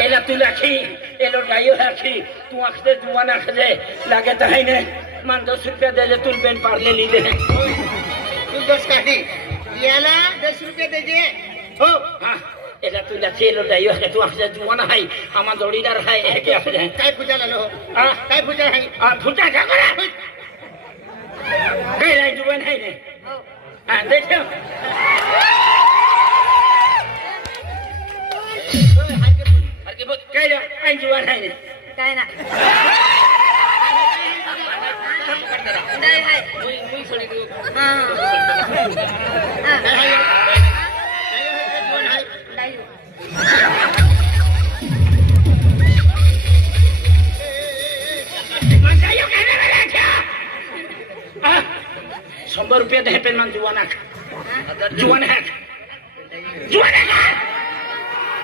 एला तू lucky yellow गायो lucky तू आखदे जुवान आखदे लागे तहाईने मान 10 रुपया दे तू पेन पार्ले ली दे तू 10 काढी याला 10 रुपये दे हो हां एला तू लाखी एलो गायो है तू आखदे जुवान हाय आमा जोडीदार हाय हे के आखदे काय पूजा लालो हां काय पूजा हाय पूजा का करा काय लाई जुवान हाय ने हां देखो काय रे काय जुवान हाय ने काय ना नाही हाय मुई सोडी दे हां काय हाय कोण हाय नाही मंगायो काय रे क्या 100 रुपया दे पेन मान जुवान है